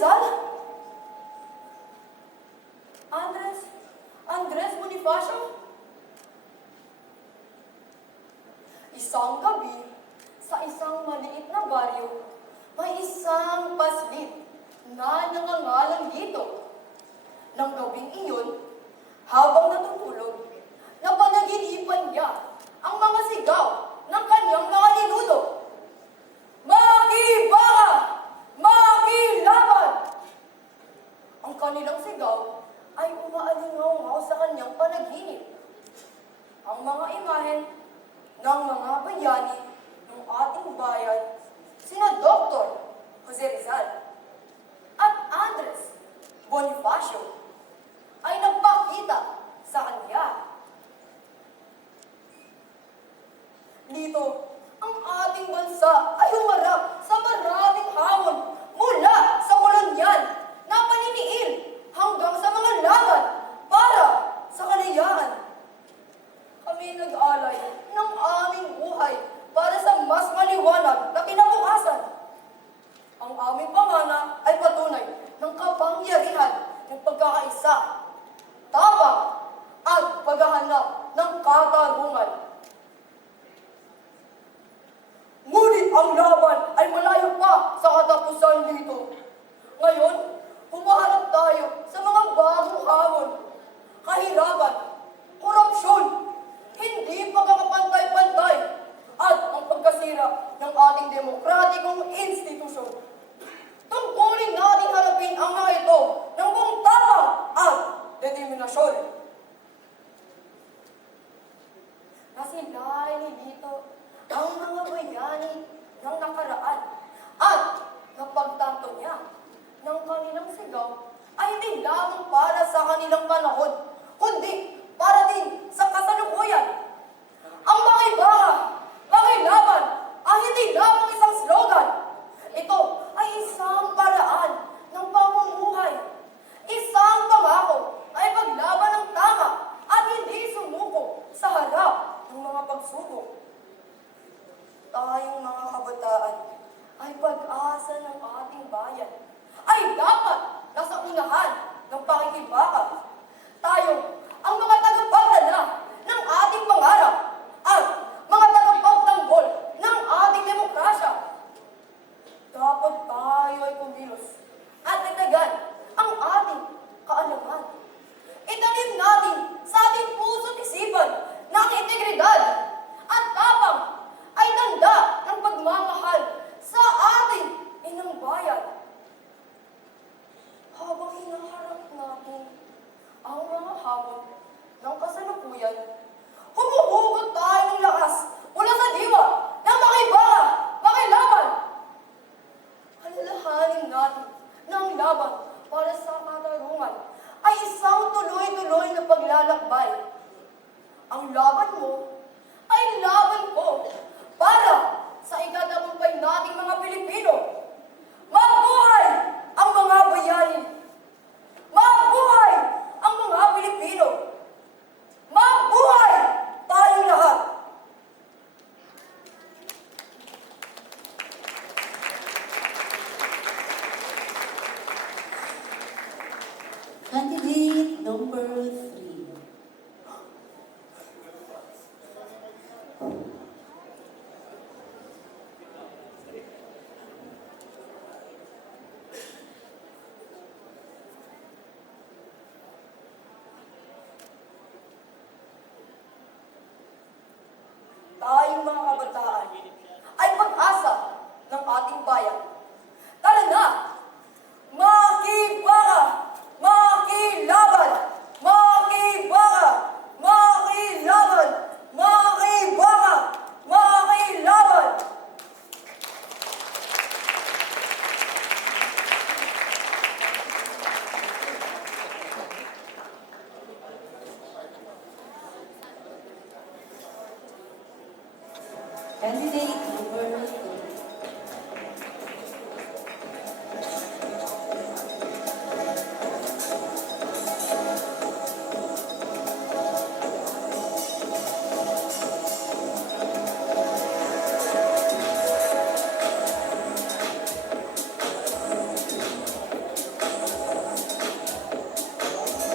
Rizal? Andres Bonifacio? Isang gabi, sa isang maliit na baryo, may isang paslit na nangangalang dito. Nang gabing iyon, habang natutulog, napanaginipan niya ang mga sigaw ng kanyang mga ninuno. Makibaka! Makilaban! Ang kanilang sigaw ay umaalingaw sa kanyang panaginip. Ang mga imahen ng mga bayani ng ating bayan, sina Dr. Jose Rizal at Andres Bonifacio, ay nagpakita sa kanya. Dito, ang ating bansa ay humarap sa maraming hamon mula sa kolonyal na paniniil hanggang sa mga laban para sa kalayaan. Kami nag-alay ng aming buhay para sa mas maliwanag na kinabukasan. Ang aming pamana ay patunay ng kapangyarihan ng pagkakaisa, tapang at paghahanap ng katarungan. Ngunit ang laban ay malayo pa sa katapusan dito. Ngayon, humaharap tayo sa mga bagong hamon, kahirapan, korupsyon, hindi pagkakapantay-pantay, at ang pagkasira ng ating demokratikong institusyon. Tungkulin nating harapin ang mga ito ng buong tapang at determinasyon. Nasilayan dito ang mga bayani ng nakaraan at napagtanto niya ng kanilang sigaw ay hindi lamang para sa kanilang panahon, kundi para din sa kasalukuyan. Ang makibaka, makilaban ay hindi lamang isang slogan. Ito ay isang paraan ng pamumuhay. Isang pangako ay paglaban ng tama at hindi sumuko sa harap ng mga pagsubok. Tayong mga kabataan ay pag-asa ng ating bayan, ay dapat nasa unahan ng pakikibaka. Tayo ang mga tagapagdala ng ating pangarap at mga tagapagtanggol ng ating demokrasya. Dapat tayo ay kumilos at dagdagan ang ating kaalaman. Itanim natin sa ating puso't isipan ng integridad at tapang ay tanda ng pagmamahal sa ating inang bayan. Habang hinaharap natin ang mga hamon ng kasalukuyan, humuhugot tayo ng lakas mula sa diwa ng makibaka, makilaban. Alalahanin natin na ang laban para sa katarungan ay isang tuloy-tuloy na paglalakbay. Ang laban mo ay laban ko para sa ikatagumpay nating mga Pilipino. Mabuhay ang mga bayani! Mabuhay ang mga Pilipino! Mabuhay tayong lahat! Candidate number